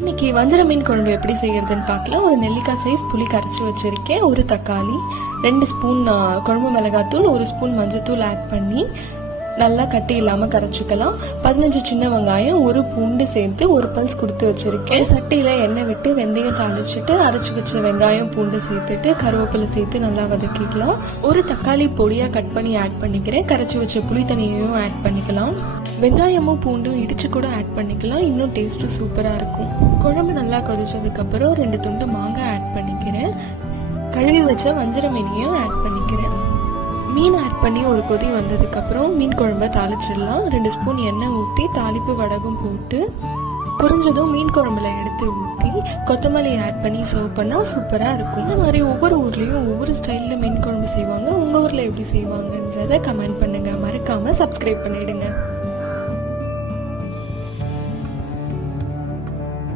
இன்னைக்கு வஞ்சர மீன் குழம்பு எப்படி செய்யறதுன்னு பார்க்கலாம். ஒரு நெல்லிக்காய் சைஸ் புளி கரைச்சி வச்சிருக்கேன், ஒரு தக்காளி, 2 ஸ்பூன் குழம்பு மிளகாத்தூள், 1 ஸ்பூன் மஞ்சத்தூள் ஆட் பண்ணி நல்லா கட்டி இல்லாமல் கரைச்சிக்கலாம். 15 சின்ன வெங்காயம், 1 பூண்டு சேர்த்து 1 பல்ஸ் கொடுத்து வச்சிருக்கேன். சட்டியில் எண்ணெய் விட்டு வெந்தயம் தாளிச்சுட்டு அரைச்சி வச்ச வெங்காயம் பூண்டு சேர்த்துட்டு கருவேப்பிலை சேர்த்து நல்லா வதக்கிக்கலாம். ஒரு தக்காளி பொடியாக கட் பண்ணி ஆட் பண்ணிக்கிறேன். கரைச்சி வச்ச புளி தண்ணியையும் ஆட் பண்ணிக்கலாம். வெங்காயமும் பூண்டும் இடிச்சு கூட ஆட் பண்ணிக்கலாம், இன்னும் டேஸ்ட்டும் சூப்பராக இருக்கும். குழம்பு நல்லா கொதிச்சதுக்கப்புறம் 2 துண்டு மாங்காய் ஆட் பண்ணிக்கிறேன். கழுவி வச்ச வஞ்சர மீனையும் ஆட் பண்ணிக்கிறேன். மீன் ஆட் பண்ணி ஒரு கொதி வந்ததுக்கப்புறம் மீன் குழம்பை தாளிச்சிடலாம். 2 ஸ்பூன் எண்ணெய் ஊற்றி தாளிப்பு வடகம் போட்டு புரிஞ்சதும் மீன் குழம்புல எடுத்து ஊற்றி கொத்தமல்லி ஆட் பண்ணி சர்வ் பண்ணால் சூப்பராக இருக்கும். இந்த மாதிரி ஒவ்வொரு ஊர்லேயும் ஒவ்வொரு ஸ்டைலில் மீன் குழம்பு செய்வாங்க. உங்கள் ஊரில் எப்படி செய்வாங்கன்றதை கமெண்ட் பண்ணுங்கள். மறக்காமல் சப்ஸ்கிரைப் பண்ணிவிடுங்க.